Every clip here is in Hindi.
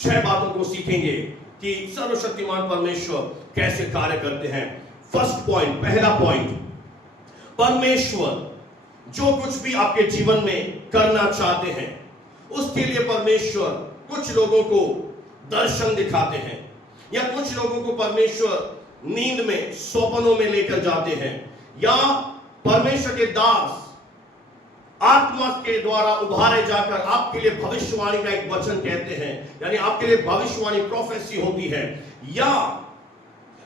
6 बातों को सीखेंगे कि सर्वशक्तिमान परमेश्वर कैसे कार्य करते हैं। फर्स्ट पॉइंट, पहला पॉइंट, परमेश्वर जो कुछ भी आपके जीवन में करना चाहते हैं उसके लिए परमेश्वर कुछ लोगों को दर्शन दिखाते हैं, या कुछ लोगों को परमेश्वर नींद में, स्वप्नों में लेकर जाते हैं, या परमेश्वर के दास आत्मा के द्वारा उभारे जाकर आपके लिए भविष्यवाणी का एक वचन कहते हैं, यानी आपके लिए भविष्यवाणी, प्रोफेसी होती है। या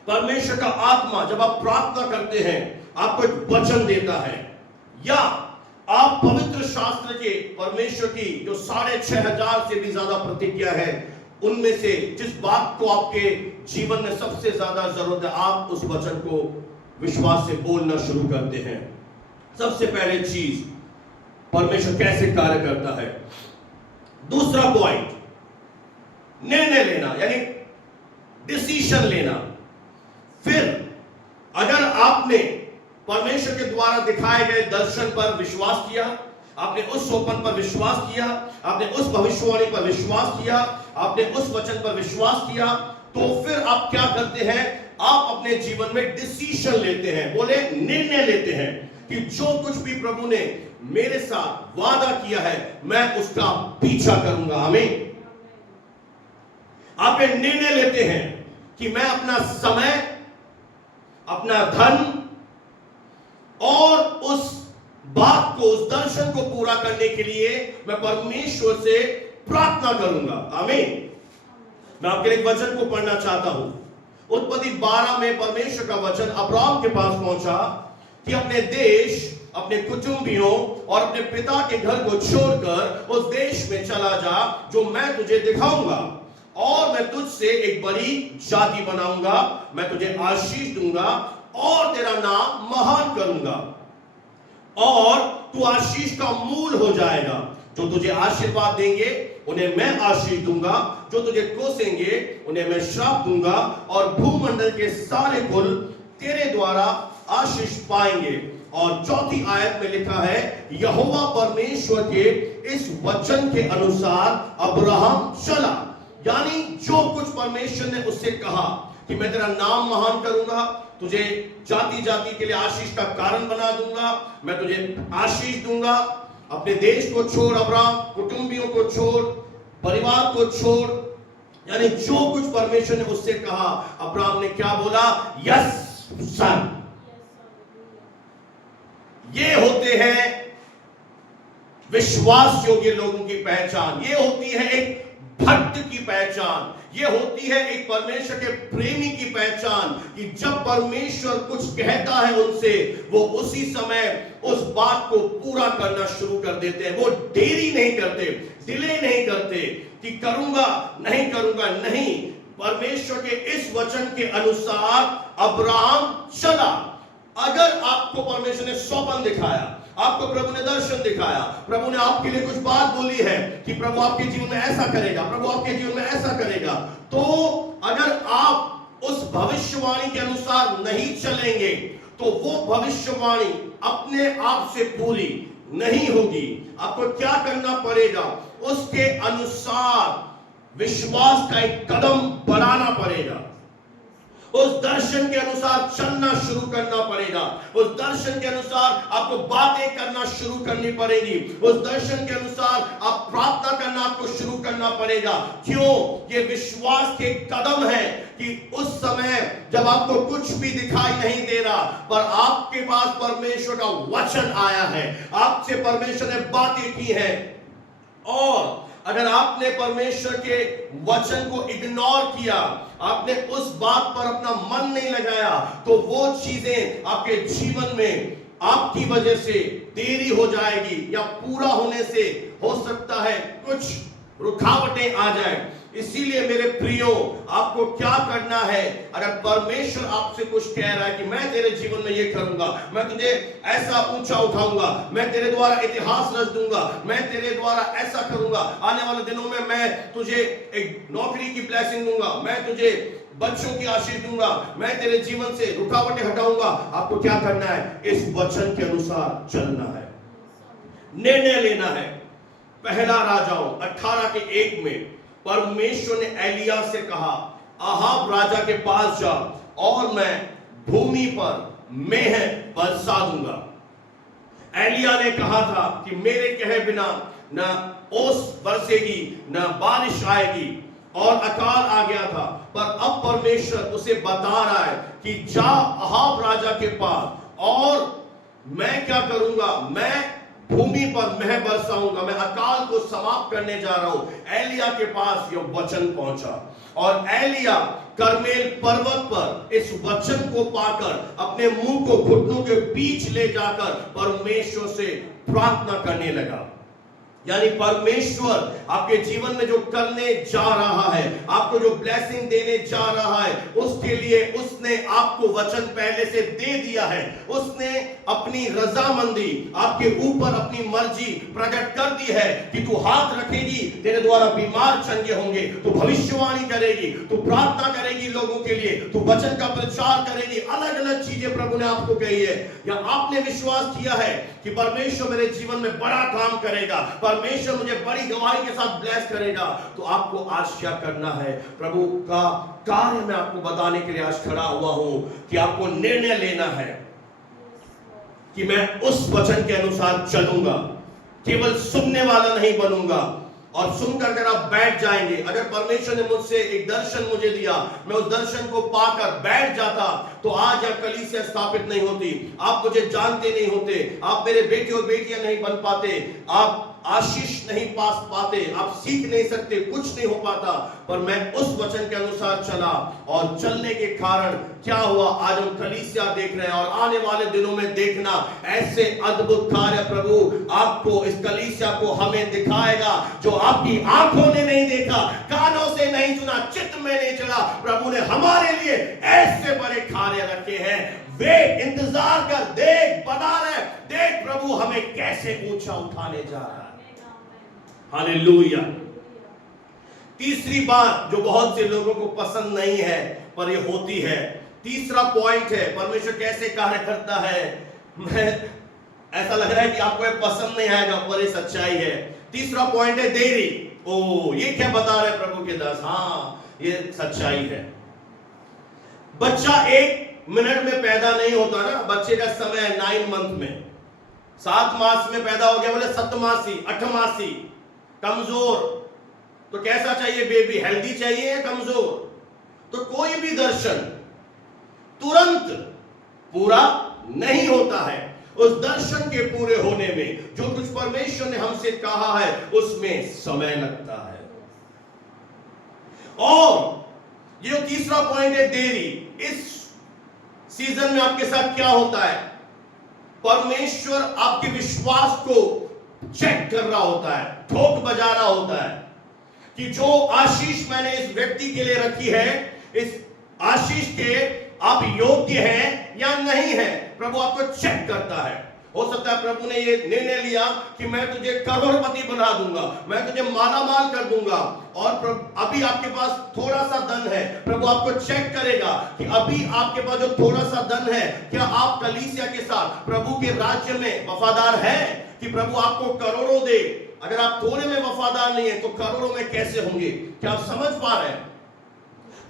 परमेश्वर का आत्मा जब आप प्रार्थना करते हैं आपको एक वचन देता है, या आप पवित्र शास्त्र के परमेश्वर की जो 6,500 से भी ज्यादा प्रतिज्ञा है उनमें से जिस बात को आपके जीवन में सबसे ज्यादा जरूरत है, आप उस वचन को विश्वास से बोलना शुरू करते हैं। सबसे पहले चीज, परमेश्वर कैसे कार्य करता है। दूसरा पॉइंट, निर्णय लेना, यानी डिसीजन लेना। फिर अगर आपने परमेश्वर के द्वारा दिखाए गए दर्शन पर विश्वास किया, आपने उस स्वप्न पर विश्वास किया, आपने उस भविष्यवाणी पर विश्वास किया, आपने उस वचन पर विश्वास किया, तो फिर आप क्या करते हैं, आप अपने जीवन में डिसीजन लेते हैं, बोले निर्णय लेते हैं कि जो कुछ भी प्रभु ने मेरे साथ वादा किया है मैं उसका पीछा करूंगा। आमीन। आप ये निर्णय लेते हैं कि मैं अपना समय, अपना धन और उस बात को, उस दर्शन को पूरा करने के लिए मैं परमेश्वर से प्रार्थना करूंगा। आमीन। मैं आपके लिए एक वचन को पढ़ना चाहता हूं। उत्पत्ति 12 में परमेश्वर का वचन अब्राहम के पास पहुंचा कि अपने देश, अपने कुटुंबियों और अपने पिता के घर को छोड़कर उस देश में चला जा जो मैं तुझे दिखाऊंगा, और मैं तुझसे एक बड़ी जाति बनाऊंगा, मैं तुझे आशीष दूंगा और तेरा नाम महान करूंगा, और तू आशीष का मूल हो जाएगा। जो तुझे आशीर्वाद देंगे उन्हें मैं आशीष दूंगा, जो तुझे कोसेंगे उन्हें मैं श्राप दूंगा, और भूमंडल के सारे कुल तेरे द्वारा आशीष पाएंगे। और चौथी आयत में लिखा है, यहोवा परमेश्वर के इस वचन के अनुसार अब्राहम चला। यानी जो कुछ परमेश्वर ने उससे कहा कि मैं तेरा नाम महान करूंगा, तुझे जाति जाति के लिए आशीष का कारण बना दूंगा, मैं तुझे आशीष दूंगा, अपने देश को छोड़ अब्राहम, कुटुंबियों को छोड़, परिवार को छोड़, यानी जो कुछ परमेश्वर ने उससे कहा, अब्राहम ने क्या बोला, यस सन। ये होते हैं विश्वास योग्य लोगों की पहचान, ये होती है एक भक्त की पहचान, ये होती है एक परमेश्वर के प्रेमी की पहचान कि जब परमेश्वर कुछ कहता है उनसे, वो उसी समय उस बात को पूरा करना शुरू कर देते हैं। वो देरी नहीं करते, डिले नहीं करते कि करूंगा नहीं करूंगा, नहीं। परमेश्वर के इस वचन के अनुसार अब्राहम चला। अगर आपको परमेश्वर ने स्वप्न दिखाया, आपको प्रभु ने दर्शन दिखाया, प्रभु ने आपके लिए कुछ बात बोली है कि प्रभु आपके जीवन में ऐसा करेगा, प्रभु आपके जीवन में ऐसा करेगा, तो अगर आप उस भविष्यवाणी के अनुसार नहीं चलेंगे तो वो भविष्यवाणी अपने आप से पूरी नहीं होगी। आपको क्या करना पड़ेगा, उसके अनुसार विश्वास का एक कदम बढ़ाना पड़ेगा, उस दर्शन के अनुसार चलना शुरू करना पड़ेगा, उस दर्शन के अनुसार आपको बातें करना शुरू करनी पड़ेगी, उस दर्शन के अनुसार आप प्रार्थना करना आपको शुरू करना पड़ेगा। क्यों? ये विश्वास के कदम है कि उस समय जब आपको कुछ भी दिखाई नहीं दे रहा, पर आपके पास परमेश्वर का वचन आया है, आपसे परमेश्वर ने बातें की है, और अगर आपने परमेश्वर के वचन को इग्नोर किया, आपने उस बात पर अपना मन नहीं लगाया, तो वो चीजें आपके जीवन में आपकी वजह से देरी हो जाएगी, या पूरा होने से हो सकता है कुछ रुकावटें आ जाए। इसीलिए मेरे प्रियो, आपको क्या करना है, अगर परमेश्वर आपसे कुछ कह रहा है कि मैं तेरे जीवन में ये करूंगा, मैं तुझे ऐसा ऊंचा उठाऊंगा, मैं तेरे द्वारा इतिहास रच दूंगा, मैं तेरे द्वारा ऐसा करूंगा, आने वाले दिनों में मैं तुझे एक नौकरी की ब्लेसिंग दूंगा, मैं तुझे बच्चों की आशीष दूंगा, मैं तेरे जीवन से रुकावटें हटाऊंगा, आपको क्या करना है, इस वचन के अनुसार चलना है, निर्णय लेना है। पहला राजाओं 18 के 1 में परमेश्वर ने एलिया से कहा, अहाब राजा के पास जा और मैं भूमि पर मेंह बरसा दूंगा। एलिया ने कहा था कि मेरे कहे बिना न ओस बरसेगी न बारिश आएगी, और अकाल आ गया था। पर अब परमेश्वर उसे बता रहा है कि जा अहाब राजा के पास, और मैं क्या करूंगा, मैं भूमि पर मेंह बरसाऊंगा, मैं अकाल को समाप्त करने जा रहा हूं। एलिया के पास यह वचन पहुंचा और एलिया करमेल पर्वत पर इस वचन को पाकर अपने मुंह को घुटनों के बीच ले जाकर परमेश्वर से प्रार्थना करने लगा। यानी परमेश्वर आपके जीवन में जो करने जा रहा है, आपको जो ब्लेसिंग देने जा रहा है, उसके लिए उसने आपको वचन पहले से दे दिया है। उसने अपनी रजामंदी आपके ऊपर अपनी मर्जी प्रकट कर दी है कि तू हाथ रखेगी, तेरे द्वारा बीमार चंगे होंगे, तू भविष्यवाणी करेगी, तू प्रार्थना करेगी लोगों के लिए, तू वचन का प्रचार करेगी। अलग अलग चीजें प्रभु ने आपको कही है, या आपने विश्वास किया है कि परमेश्वर मेरे जीवन में बड़ा काम करेगा, परमेश्वर मुझे बड़ी गवाही के साथ ब्लेस करेगा, तो आपको आज क्या करना है। प्रभु का कार्य मैं आपको बताने के लिए आज खड़ा हुआ हूं कि आपको निर्णय लेना है कि मैं उस वचन के अनुसार चलूंगा, केवल सुनने वाला नहीं बनूंगा। और सुनकर अगर आप बैठ जाएंगे, अगर परमेश्वर ने मुझसे एक दर्शन मुझे दिया, मैं उस दर्शन को पाकर बैठ जाता, तो आज यह कलीसिया स्थापित नहीं होती, आप मुझे जानते नहीं होते, आप मेरे बेटे और बेटियां नहीं बन पाते, आप आशीष नहीं पा पाते, आप सीख नहीं सकते, कुछ नहीं हो पाता। पर मैं उस वचन के अनुसार चला, और चलने के कारण क्या हुआ, आज हम कलीसिया देख रहे हैं, और आने वाले दिनों में देखना ऐसे अद्भुत कार्य प्रभु आपको, इस कलीसिया को हमें दिखाएगा, जो आपकी आंखों ने नहीं देखा, कानों से नहीं सुना, चित्त में नहीं चला। प्रभु ने हमारे लिए ऐसे बड़े कार्य रखे हैं। वे इंतजार कर, देख, बना रहे, देख प्रभु हमें कैसे ऊंचा उठाने जा रहा है। हालेलुया। तीसरी बात जो बहुत से लोगों को पसंद नहीं है पर ये होती है, तीसरा पॉइंट है परमेश्वर कैसे कार्य करता है। मैं ऐसा लग रहा है कि आपको ये पसंद नहीं आएगा, पर ये सच्चाई है। तीसरा पॉइंट है देरी। ओ, ये क्या बता रहे प्रभु के दास? हाँ, ये सच्चाई है। बच्चा 1 मिनट में पैदा नहीं होता ना, बच्चे का समय है 9 मंथ में, 7 मास में पैदा हो गया, बोले 7 मासी 8 मासी, कमजोर। तो कैसा चाहिए बेबी, हेल्दी चाहिए या कमजोर? तो कोई भी दर्शन तुरंत पूरा नहीं होता है। उस दर्शन के पूरे होने में जो कुछ परमेश्वर ने हमसे कहा है उसमें समय लगता है। और ये जो तीसरा पॉइंट है देरी, इस सीजन में आपके साथ क्या होता है, परमेश्वर आपके विश्वास को चेक कर रहा होता है, ठोक बजा रहा होता है कि जो आशीष मैंने इस व्यक्ति के लिए रखी है, इस आशीष के आप योग्य हैं या नहीं है। प्रभु आपको चेक करता है। हो सकता है प्रभु ने ये निर्णय लिया कि मैं तुझे करोड़पति बना दूंगा, मैं तुझे मालामाल कर दूंगा, और अभी आपके पास थोड़ा सा धन है। प्रभु आपको चेक करेगा कि अभी आपके पास जो थोड़ा सा धन है, क्या आप कलीसिया के साथ प्रभु के राज्य में वफादार हैं कि प्रभु आपको करोड़ों दे। अगर आप थोड़े में वफादार नहीं है तो करोड़ों में कैसे होंगे? क्या आप समझ पा रहे हैं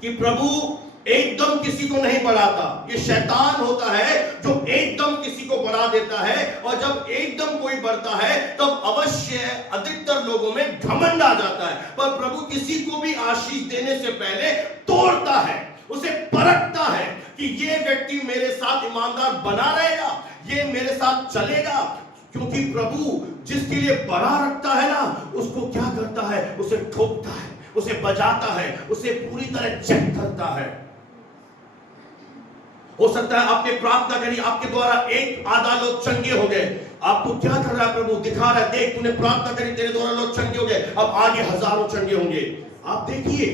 कि प्रभु एकदम किसी को नहीं बढ़ाता। ये शैतान होता है जो एकदम किसी को बढ़ा देता है, और जब एकदम कोई बढ़ता है तब अवश्य अधिकतर लोगों में घमंड आ जाता है। पर प्रभु किसी को भी आशीष देने से पहले तोड़ता है, उसे परखता है कि ये व्यक्ति मेरे साथ ईमानदार बना रहेगा, ये मेरे साथ चलेगा। क्योंकि प्रभु जिसके लिए बड़ा रखता है ना, उसको क्या करता है, उसे ठोकता है, उसे बजाता है, उसे पूरी तरह चेक करता है। हो सकता है आपने प्रार्थना करी, आपके द्वारा एक आधा लोग चंगे हो गए, आपको क्या कर रहा है प्रभु, दिखा रहा है, देख तूने प्रार्थना करी, तेरे द्वारा लोग चंगे हो गए, अब आगे हजारों चंगे होंगे। आप देखिए,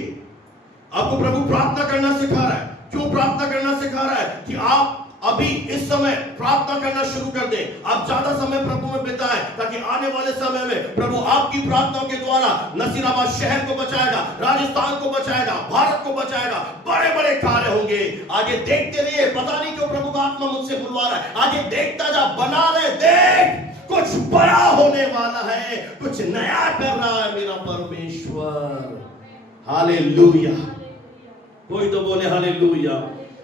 आपको प्रभु प्रार्थना करना सिखा रहा है। क्यों प्रार्थना करना सिखा रहा है? कि आप अभी इस समय प्रार्थना करना शुरू कर दें, आप ज्यादा समय प्रभु में बिताएं, ताकि आने वाले समय में प्रभु आपकी प्रार्थनाओं के द्वारा नसीराबाद शहर को बचाएगा, राजस्थान को बचाएगा, भारत को बचाएगा, बड़े बड़े कार्य होंगे। आगे देखते रहिए, पता नहीं क्यों प्रभु का आत्मा मुझसे बुलवा रहा है, आगे देखता जा, बना रहे, देख कुछ बड़ा होने वाला है, कुछ नया कर रहा है मेरा परमेश्वर। हालेलुया। कोई तो बोले हालेलुया।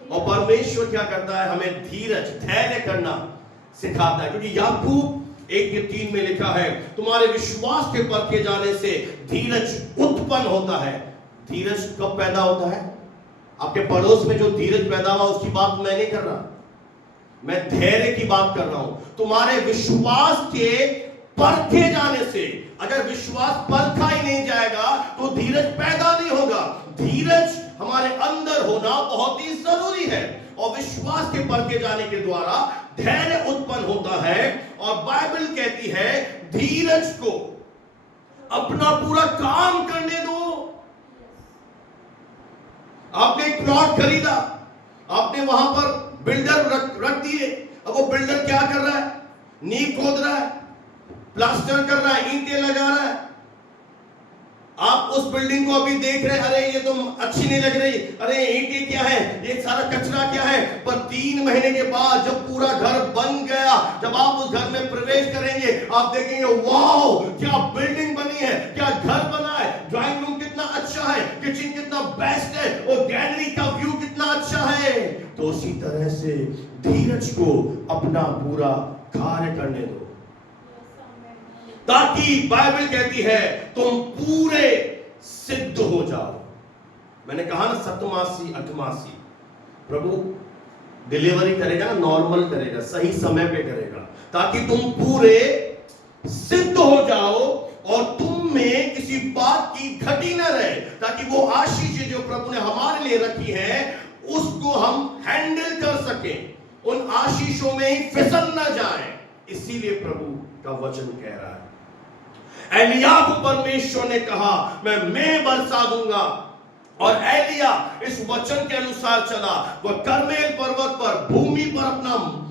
और परमेश्वर क्या करता है, हमें धीरज धैर्य करना सिखाता है, क्योंकि याकूब 1:3 में लिखा है, तुम्हारे विश्वास के परखे जाने से धीरज उत्पन्न होता है। धीरज कब पैदा होता है? आपके पड़ोस में जो धीरज पैदा हुआ उसकी बात मैं नहीं कर रहा, मैं धैर्य की बात कर रहा हूं। तुम्हारे विश्वास के परखे जाने से, अगर विश्वास परखा ही नहीं जाएगा तो धीरज पैदा नहीं होगा। धीरज हमारे अंदर होना बहुत ही जरूरी है, और विश्वास के परखे जाने के द्वारा धैर्य उत्पन्न होता है। और बाइबल कहती है धीरज को अपना पूरा काम करने दो। आपने एक प्लॉट खरीदा, आपने वहां पर बिल्डर रख दिए। अब वो बिल्डर क्या कर रहा है? नींव खोद रहा है, प्लास्टर कर रहा है, ईंटें लगा रहा है। आप उस बिल्डिंग को अभी देख रहे हैं, अरे ये तो अच्छी नहीं लग रही, अरे ईंटें क्या है, ये सारा कचरा क्या है। पर 3 महीने के बाद जब पूरा घर बन गया, जब आप उस घर में प्रवेश करेंगे, आप देखेंगे वाओ क्या बिल्डिंग बनी है, क्या घर बना है, ड्राइंग रूम कितना अच्छा है, किचन कितना बेस्ट है, और गैलरी का व्यू कितना अच्छा है। तो उसी तरह से धीरज को अपना पूरा कार्य करने दो, ताकि बाइबल कहती है तुम पूरे सिद्ध हो जाओ। मैंने कहा ना 7मासी 8मासी प्रभु डिलीवरी करेगा ना, नॉर्मल करेगा, सही समय पे करेगा, ताकि तुम पूरे सिद्ध हो जाओ और तुम में किसी बात की घटी न रहे, ताकि वो आशीष जो प्रभु ने हमारे लिए रखी है उसको हम हैंडल कर सकें, उन आशीषों में ही फिसल न जाए। इसीलिए प्रभु का वचन कह रहा है, एलिया को परमेश्वर ने कहा मैं बरसा दूंगा, और एलिया इस वचन के अनुसार चला। वह कर्मेल पर्वत पर भूमि पर अपना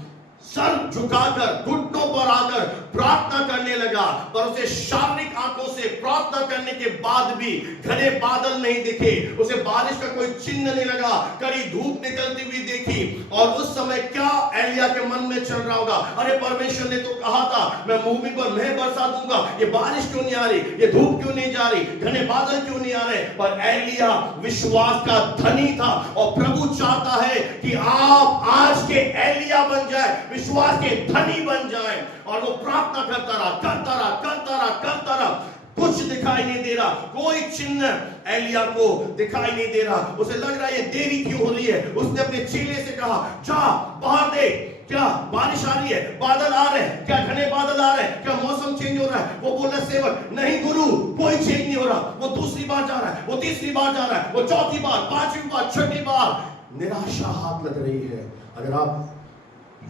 सर झुकाकर घुटनों पर आकर प्रार्थना करने लगा, पर उसे शारीरिक आंखों से प्रार्थना करने के बाद भी घने बादल नहीं दिखे, उसे बारिश का कोई चिन्ह नहीं लगा, कड़ी धूप निकलती हुई देखी। और उस समय क्या एलिया के मन में चल रहा होगा, अरे परमेश्वर ने तो कहा था मैं भूमि पर मैं बरसा दूंगा, ये बारिश क्यों नहीं आ रही, ये धूप क्यों नहीं जा रही, घने बादल क्यों नहीं आ रहे। पर एलिया विश्वास का धनी था, और प्रभु चाहता है कि आप आज के एलिया बन जाए, विश्वास के धनी बन जाएं। और वो प्रार्थना करता रहा, करता रहा, करता रहा, करता रहा, कुछ दिखाई नहीं दे रहा, कोई चिन्ह एलिया को दिखाई नहीं दे रहा। उसे लग रहा है ये देरी क्यों हो रही है। उसने अपने चेले से कहा जा बाहर देख, क्या बारिश आ रही है, बादल आ रहे हैं, क्या घने बादल आ रहे हैं, क्या मौसम चेंज हो रहा है। वो बोला सेवक नहीं गुरु कोई चेंज नहीं हो रहा। वो दूसरी बार जा रहा है, वो तीसरी बार जा रहा है, वो चौथी बार, पांचवी बार, छठी बार, निराशा हाथ लग रही है। अगर आप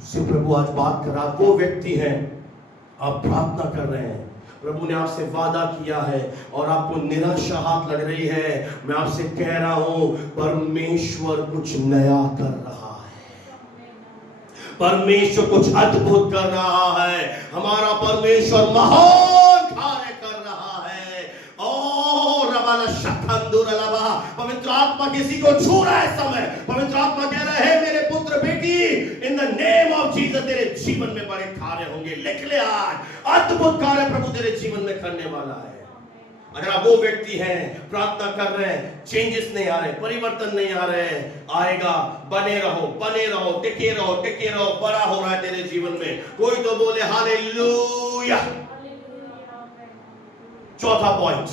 से प्रभु आज बात कर, आप वो व्यक्ति हैं, आप प्रार्थना कर रहे हैं, प्रभु ने आपसे वादा किया है और आपको निराशा हाथ लग रही है, मैं आपसे कह रहा हूं परमेश्वर कुछ नया कर रहा है, परमेश्वर कुछ अद्भुत कर रहा है, हमारा परमेश्वर महान कार्य कर रहा है। और रबाला शखंदुर लबा, पवित्र आत्मा किसी को छू रहा है समय, पवित्र आत्मा कह रहा है मेरे पुत्र बेटी in the name of Jesus तेरे जीवन में बड़े कार्य होंगे। लिख ले आज अद्भुत कार्य प्रभु तेरे जीवन में करने वाला है। अगर आप वो व्यक्ति हैं, प्रार्थना कर रहे हैं, चेंजेस नहीं आ रहे, परिवर्तन नहीं आ रहे, आएगा, बने रहो, बने रहो, टिके रहो, टिके रहो, बड़ा हो रहा है तेरे जीवन में। कोई तो बोले हालेलुया। चौथा पॉइंट,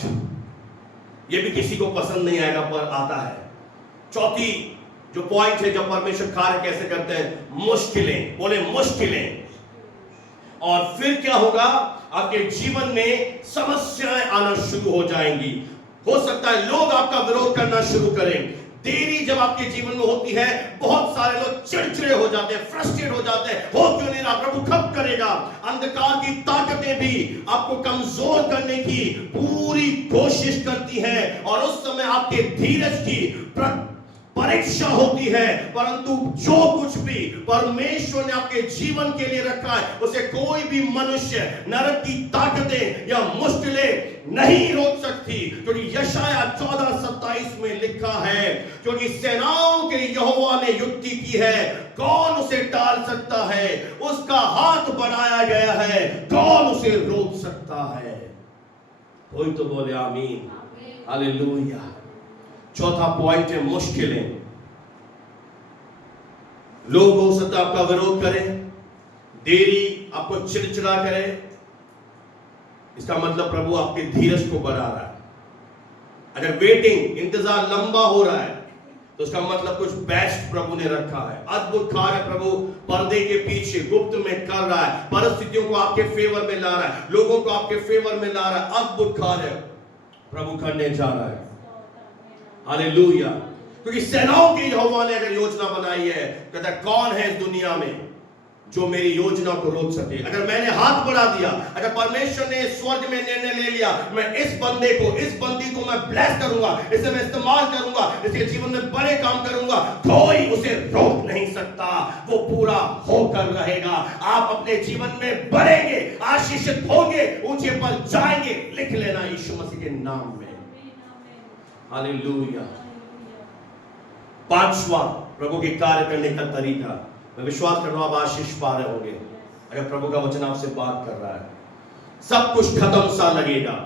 ये भी किसी को पसंद नहीं आएगा पर आता है। चौथी जो पॉइंट है, जब परमेश्वर कार्य कैसे करते हैं, मुश्किलें, बोले मुश्किलें। और फिर क्या होगा, आपके जीवन में समस्याएं आना शुरू हो जाएंगी। हो सकता है लोग आपका विरोध करना शुरू करें। देरी जब आपके जीवन में होती है, बहुत सारे लोग चिड़चिड़े हो जाते हैं, फ्रस्ट्रेट हो जाते हैं, हो क्यों नहीं रहा, प्रभु कब करेगा। अंधकार की ताकतें भी आपको कमजोर करने की पूरी कोशिश करती हैं, और उस समय आपके धीरज की परीक्षा होती है। परंतु जो कुछ भी परमेश्वर ने आपके जीवन के लिए रखा है, उसे कोई भी मनुष्य, नरक की ताकतें या मुश्किलें नहीं रोक सकती। क्योंकि यशाया 14:27 में लिखा है, क्योंकि सेनाओं के यहोवा ने युक्ति की है, कौन उसे टाल सकता है, उसका हाथ बढ़ाया गया है, कौन उसे रोक सकता है। कोई तो बोले आमीन, हालेलुया। चौथा पॉइंट है मुश्किलें। लोग हो सकता है आपका विरोध करें, देरी आपको चिड़चिड़ा करे, इसका मतलब प्रभु आपके धीरज को बढ़ा रहा है। अगर वेटिंग, इंतजार लंबा हो रहा है तो उसका मतलब कुछ बेस्ट प्रभु ने रखा है। अद्भुत कार्य प्रभु पर्दे के पीछे गुप्त में कर रहा है, परिस्थितियों को आपके फेवर में ला रहा है, लोगों को आपके फेवर में ला रहा है। अद्भुत कार्य प्रभु करने जा रहा है। हालेलुया। क्योंकि सेनाओं के यहोवा ने अगर योजना बनाई है, कहता कौन है इस दुनिया में जो मेरी योजना को रोक सके। अगर मैंने हाथ बढ़ा दिया, अगर परमेश्वर ने स्वर्ग में निर्णय ले लिया, मैं इस बंदे को, इस बंदी को मैं ब्लेस करूंगा, इसे मैं इस्तेमाल करूंगा, इसके जीवन में बड़े काम करूंगा, कोई उसे रोक नहीं सकता, वो पूरा होकर रहेगा। आप अपने जीवन में बढ़ेंगे, आशीषित होंगे, ऊंचे पर जाएंगे। लिख लेना यीशु मसीह के नाम में। हालेलुया। पांचवा प्रभु के कार्य करने का तरीका, मैं विश्वास कर रहा हूं आप आशीष पा रहे होंगे अगर प्रभु का वचन आपसे बात कर रहा है। सब कुछ खत्म सा लगेगा।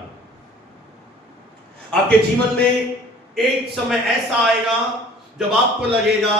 आपके जीवन में एक समय ऐसा आएगा जब आपको लगेगा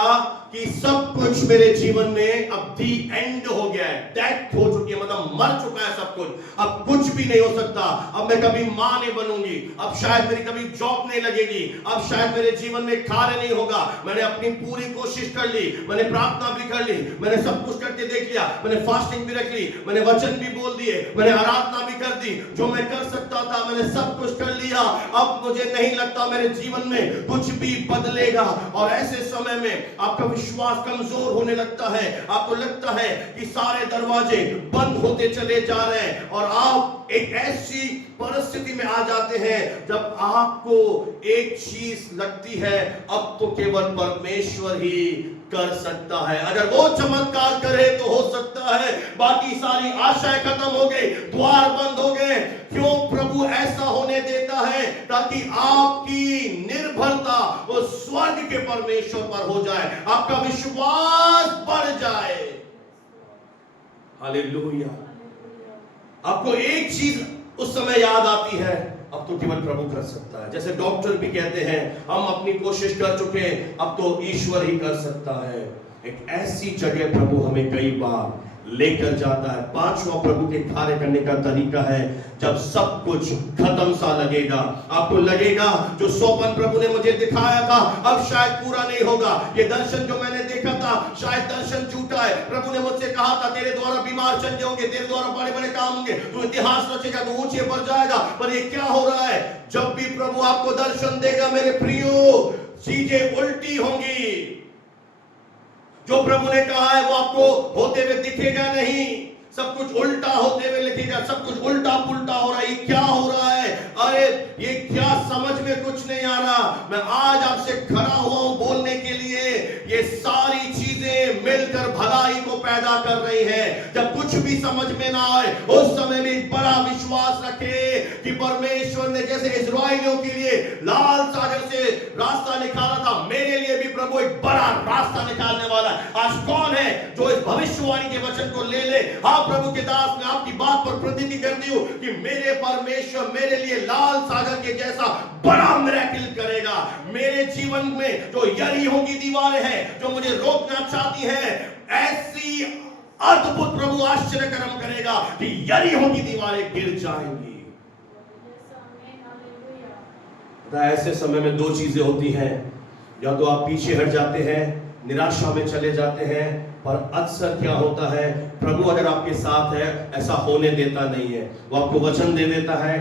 कि सब कुछ मेरे जीवन में अब दी एंड हो गया है, डेथ हो चुकी है, मतलब मर चुका है सब कुछ, अब कुछ भी नहीं हो सकता। अब मैं कभी मां नहीं बनूंगी, अब शायद मेरी कभी जॉब नहीं लगेगी, अब शायद मेरे जीवन में कार्य नहीं होगा। मैंने अपनी पूरी कोशिश कर ली, मैंने प्रार्थना भी कर ली, मैंने सब कुछ करके देख लिया, मैंने फास्टिंग भी रख ली, मैंने वचन भी बोल दिए, मैंने आराधना भी कर दी, जो मैं कर सकता था मैंने सब कुछ कर लिया। अब मुझे नहीं लगता मेरे जीवन में कुछ भी बदलेगा। और ऐसे समय में आपका विश्वास कमजोर होने लगता है, आपको लगता है कि सारे दरवाजे बंद होते चले जा रहे हैं, और आप एक ऐसी परिस्थिति में आ जाते हैं जब आपको एक चीज लगती है, अब तो केवल परमेश्वर ही कर सकता है। अगर वो चमत्कार करे तो हो सकता है, बाकी सारी आशाएं खत्म हो गई, द्वार बंद हो गए। क्यों प्रभु ऐसा होने देता है? ताकि आपकी निर्भरता वो स्वर्ग के परमेश्वर पर हो जाए, आपका विश्वास बढ़ जाए। हालेलुया। आपको एक चीज उस समय याद आती है, अब तो केवल प्रभु कर सकता है। जैसे डॉक्टर भी कहते हैं हम अपनी कोशिश कर चुके, अब तो ईश्वर ही कर सकता है। एक ऐसी जगह प्रभु हमें कई बार लेकर जाता है। पांचवा प्रभु के कार्य करने का तरीका है जब सब कुछ खत्म सा लगेगा। आपको लगेगा जो सोपन प्रभु ने मुझे दिखाया था अब शायद पूरा नहीं होगा, ये दर्शन जो मैंने देखा था शायद दर्शन झूठा है। प्रभु ने मुझसे कहा था तेरे द्वारा बीमार चंगे होंगे, तेरे द्वारा बड़े बड़े काम होंगे, तू इतिहास रचेगा, तू ऊंचे पर जाएगा। पर ये क्या हो रहा है? जब भी प्रभु आपको दर्शन देगा मेरे प्रियो, चीजें उल्टी होंगी। जो प्रभु ने कहा है वो आपको होते हुए दिखेगा नहीं, सब कुछ उल्टा होते हुए लिखेगा। सब कुछ उल्टा पुल्टा हो रहा है। ये क्या हो रहा है? अरे ये क्या, समझ में कुछ नहीं आ रहा। मैं आज आपसे खड़ा हुआ हूं बोलने के लिए, ये सारी चीजें मिलकर भलाई को पैदा कर रही है। जब कुछ भी समझ में ना आए उस समय में बड़ा विश्वास रखे कि परमेश्वर ने जैसे इस्राएलियों के लिए लाल सागर से रास्ता निकाला था, मेरे लिए भी प्रभु एक बड़ा रास्ता निकालने वाला है। आज कौन है जो इस भविष्यवाणी के वचन को ले ले? हाँ प्रभु के दास, मैं आपकी बात पर प्रतिनिधि करती हूं कि मेरे परमेश्वर मेरे लिए लाल सागर के जैसा बड़ा मिरेकल करेगा। मेरे जीवन में जो यरीहो की दीवारें हैं जो मुझे रोकना चाहती हैं, ऐसी अद्भुत प्रभु आश्चर्य कर्म करेगा कि यरीहो की दीवारें गिर जाएंगी। ऐसे समय में दो चीजें होती हैं, या तो आप पीछे हट जाते हैं, निराशा में चले जाते हैं, पर अक्सर क्या होता है, प्रभु अगर आपके साथ है ऐसा होने देता नहीं है। वो आपको वचन दे देता है,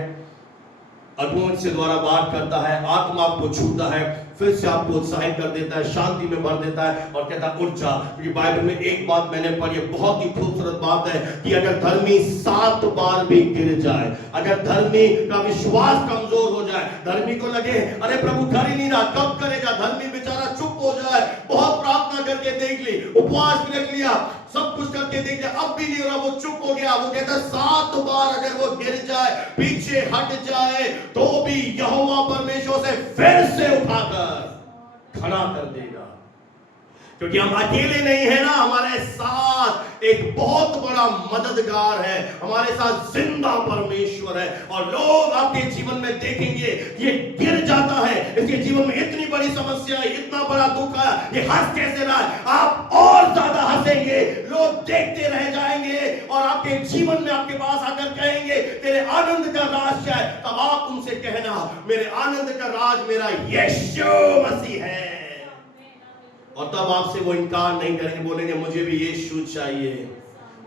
अद्भुत से द्वारा बात करता है, आत्मा आपको छूता है, फिर से आपको उत्साहित कर देता है, शांति में भर देता है और कहता है उठ जा। क्योंकि बाइबल में एक बात मैंने पढ़ी, बहुत ही खूबसूरत बात है कि अगर धर्मी 7 बार भी गिर जाए, अगर धर्मी का विश्वास कमजोर हो जाए, धर्मी को लगे अरे प्रभु कर ही नहीं रहा, कब करेगा, धर्मी बेचारा चुप हो जाए, बहुत प्रार्थना करके देख ली, उपवास भी रख लिया, सब कुछ करके देख लिया, अब भी नहीं हो रहा, वो चुप हो गया। वो कहता 7 बार अगर वो गिर जाए, पीछे हट जाए, तो भी यहोवा परमेश्वर से फिर से उठाकर खड़ा कर देगा। क्योंकि हम अकेले नहीं है ना, हमारे साथ एक बहुत बड़ा मददगार है, हमारे साथ जिंदा परमेश्वर है। और लोग आपके जीवन में देखेंगे ये गिर जाता है, इसके जीवन में इतनी बड़ी समस्या है, इतना बड़ा दुख है, ये हंस कैसे रहा है, आप और ज्यादा हंसेंगे, लोग देखते रह जाएंगे और आपके जीवन में आपके पास आकर कहेंगे तेरे आनंद का राज क्या है। तब आप उनसे कहना मेरे आनंद का राज मेरा यीशु मसीह है। और तब आपसे वो इनकार नहीं करेंगे, बोलेंगे मुझे भी यीशु चाहिए,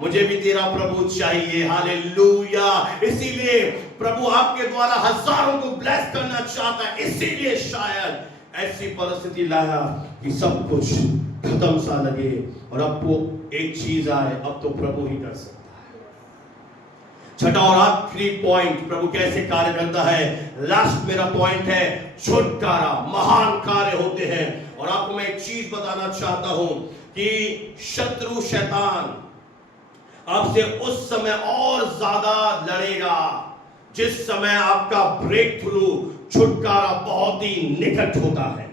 मुझे भी तेरा प्रभु चाहिए। हालेलुया। इसीलिए प्रभु आपके द्वारा हजारों को ब्लेस करना चाहता है, इसीलिए शायद ऐसी परिस्थिति लाया कि सब कुछ खत्म सा लगे और अब वो एक चीज आए, अब तो प्रभु ही कर सकता है। छठा और आखिरी पॉइंट, प्रभु कैसे कार्य करता है। लास्ट मेरा पॉइंट है छुटकारा, महान कार्य होते हैं। और आपको मैं एक चीज बताना चाहता हूं कि शत्रु शैतान आपसे उस समय और ज्यादा लड़ेगा जिस समय आपका ब्रेक थ्रू, छुटकारा बहुत ही निकट होता है।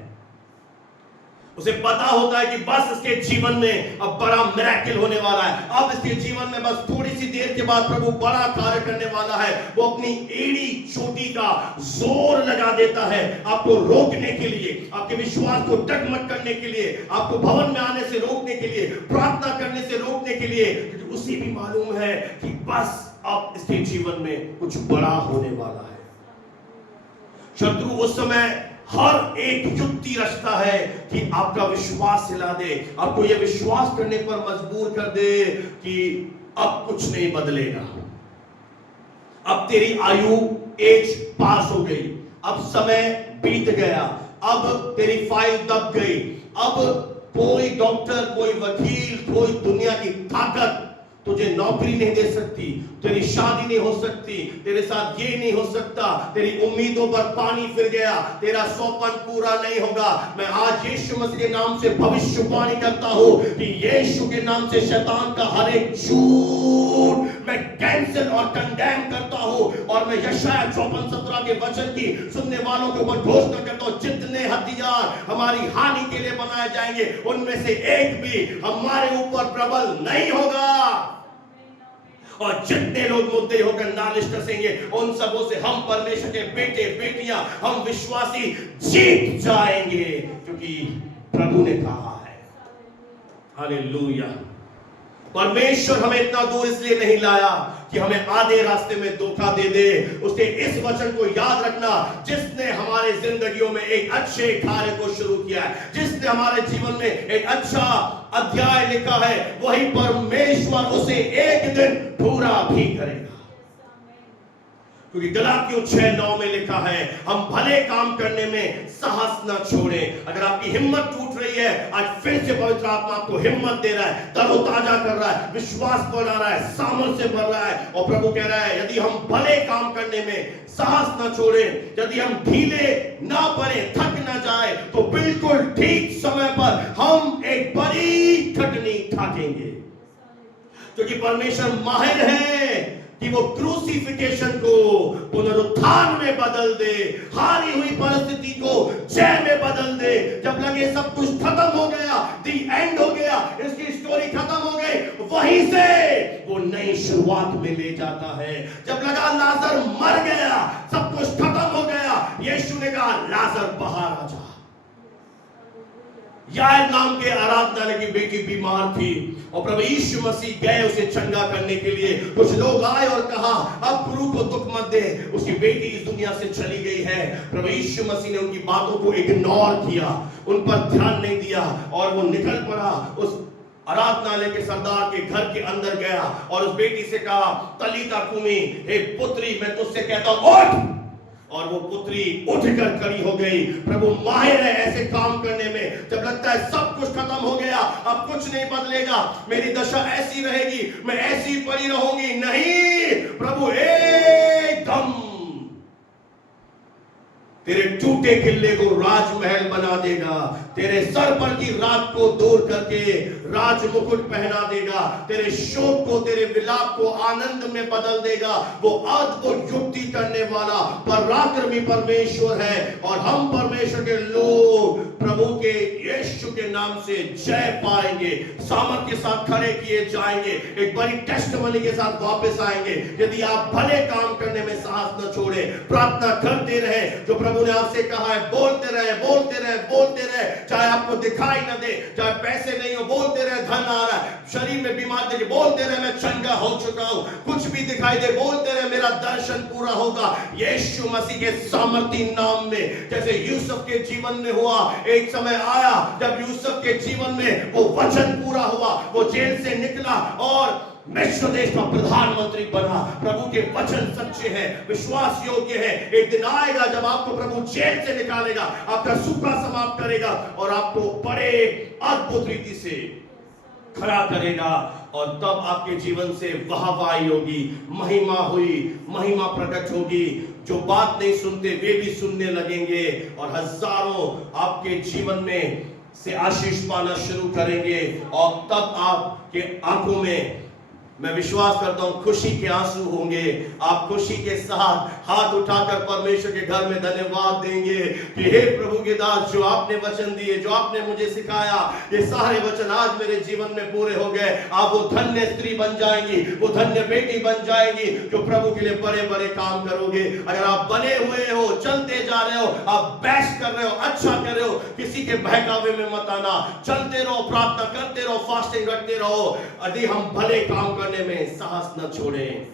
उसे पता होता है कि बस इसके जीवन में अब बड़ा मिरेकल होने वाला है, अब इसके जीवन में बस थोड़ी सी देर के बाद प्रभु बड़ा कार्य करने वाला है। वो अपनी एड़ी चोटी का जोर लगा देता है आपको रोकने के लिए, आपके विश्वास को डगमग करने के लिए, आपको भवन में आने से रोकने के लिए, प्रार्थना करने से रोकने के लिए, क्योंकि उसे भी मालूम है कि बस अब इसके जीवन में कुछ बड़ा होने वाला है। शत्रु उस समय हर एक युक्ति रचता है कि आपका विश्वास हिला दे, आपको यह विश्वास करने पर मजबूर कर दे कि अब कुछ नहीं बदलेगा, अब तेरी आयु एज पास हो गई, अब समय बीत गया, अब तेरी फाइल दब गई, अब कोई डॉक्टर, कोई वकील, कोई दुनिया की ताकत तुझे नौकरी नहीं दे सकती, तेरी शादी नहीं हो सकती, तेरे साथ ये नहीं हो सकता, तेरी उम्मीदों पर पानी फिर गया, तेरा सौपन पूरा नहीं होगा। मैं आज यीशु मसीह के नाम से भविष्यवाणी करता हूं कि यीशु के नाम से शैतान का हर एक झूठ मैं कैंसिल और कंडेम करता हूं। और मैं यशायाह 54:17 के वचन की सुनने वालों के ऊपर घोषणा करता हूं, जितने हथियार हमारी हानि के लिए बनाए जाएंगे उनमें से एक भी हमारे ऊपर प्रबल नहीं होगा। और जितने लोग मुद्दे होकर नालिश कसेंगे उन सबों से हम परमेश्वर के बेटे बेटियां, हम विश्वासी जीत जाएंगे, क्योंकि प्रभु ने कहा है। हालेलुया। परमेश्वर हमें इतना दूर इसलिए नहीं लाया कि हमें आधे रास्ते में धोखा दे दे। उसके इस वचन को याद रखना, जिसने हमारे जिंदगियों में एक अच्छे कार्य को शुरू किया है, जिसने हमारे जीवन में एक अच्छा अध्याय लिखा है, वही परमेश्वर उसे एक दिन पूरा भी करेगा। क्योंकि गलातियों 6:9 में लिखा है, हम भले काम करने में साहस न छोड़ें। अगर आपकी हिम्मत टूट रही है, आज फिर से पवित्र आत्मा आपको हिम्मत दे रहा है, तरोताजा कर रहा है, विश्वास बढ़ा रहा है, सामर्थ्य बढ़ रहा है। और प्रभु कह रहा है, यदि हम भले काम करने में साहस न छोड़ें, यदि हम ढीले ना पड़े, थक न जाए, तो बिल्कुल ठीक समय पर हम एक बड़ी ठटनी ठाकेंगे। क्योंकि परमेश्वर माहिर है कि वो क्रूसिफिकेशन को पुनरुत्थान में बदल दे, हारी हुई परिस्थिति को जय में बदल दे। जब लगे सब कुछ खत्म हो गया, दी एंड हो गया, इसकी स्टोरी खत्म हो गई, वहीं से वो नई शुरुआत में ले जाता है। जब लगा लाजर मर गया, सब कुछ खत्म हो गया, यीशु ने कहा लाजर बाहर आ जा। यार नाम के आराधनालय की बेटी बीमार थी और प्रभु यीशु मसीह गए उसे चंगा करने के लिए। कुछ लोग आए और कहा, अब गुरु को दुख मत दे, उसकी बेटी इस दुनिया से चली गई है। प्रभु यीशु मसीह ने उनकी बातों को इग्नोर किया, उन पर ध्यान नहीं दिया और वो निकल पड़ा। उस आराधनालय के सरदार के घर के अंदर गया और उस बेटी से कहा, तलीता कुमी, हे पुत्री, मैं तुझसे कहता हूं उठ। और वो पुत्री उठकर खड़ी हो गई। प्रभु माहिर है ऐसे काम करने में। जब लगता है सब कुछ खत्म हो गया, अब कुछ नहीं बदलेगा, मेरी दशा ऐसी रहेगी, मैं ऐसी पड़ी रहूंगी, नहीं, प्रभु एकदम तेरे टूटे किले को राजमहल बना देगा, तेरे सर पर की रात को दूर करके राज मुकुट पहना देगा, तेरे शोक को, तेरे विलाप को आनंद में बदल देगा। वो अद्भुत युक्ति करने वाला पराक्रमी परमेश्वर है। और हम परमेश्वर के लोग प्रभु के यीशु के नाम से जय पाएंगे, सामर्थ के साथ खड़े किए जाएंगे, एक बड़ी टेस्टिमनी के साथ वापस आएंगे। यदि आप भले काम करने में साहस न छोड़े, प्रार्थना करते रहे, जो प्रभु ने आपसे कहा है बोलते रहे, बोलते रहे, बोलते रहे, चाहे आपको दिखाई न दे, चाहे पैसे नहीं हो, बोलते रहे धन आ रहा है, शरीर में बीमार देखे, बोलते रहे मैं चंगा हो चुका हूं, कुछ भी दिखाई दे, बोलते रहे मेरा दर्शन पूरा होगा। यीशु मसीह के सामर्थी नाम में, जैसे यूसुफ के जीवन में हुआ, एक समय आया जब यूसुफ के जीवन में वो वचन पूरा हुआ, वो जेल से निकला और मिस्र देश का प्रधानमंत्री बना। प्रभु के वचन सच्चे हैं, विश्वास योग्य है। एक दिन आएगा जब आपको प्रभु जेल से निकालेगा, आपका सूखा समाप्त करेगा और आपको बड़े अद्भुत रीति से खड़ा करेगा, और तब आपके जीवन से वाहवाही होगी, महिमा हुई, महिमा प्रकट होगी। जो बात नहीं सुनते वे भी सुनने लगेंगे और हजारों आपके जीवन में से आशीष पाना शुरू करेंगे, और तब आपके आंखों में मैं विश्वास करता हूं खुशी के आंसू होंगे। आप खुशी के साथ हाथ उठाकर परमेश्वर के घर में धन्यवाद देंगे कि हे प्रभु के दास, जो आपने वचन दिए, जो आपने मुझे सिखाया, ये सारे वचन आज मेरे जीवन में पूरे हो गए। आप वो धन्य स्त्री बन जाएंगी, वो धन्य बेटी बन जाएंगी, जो प्रभु के लिए बड़े बड़े काम करोगे। अगर आप बने हुए हो, चलते जा रहे हो, आप बेस्ट कर रहे हो, अच्छा कर रहे हो, किसी के बहकावे में मत आना, चलते रहो, प्रार्थना करते रहो, फास्टिंग रखते रहो। यदि हम भले काम करने में साहस न छोड़ें,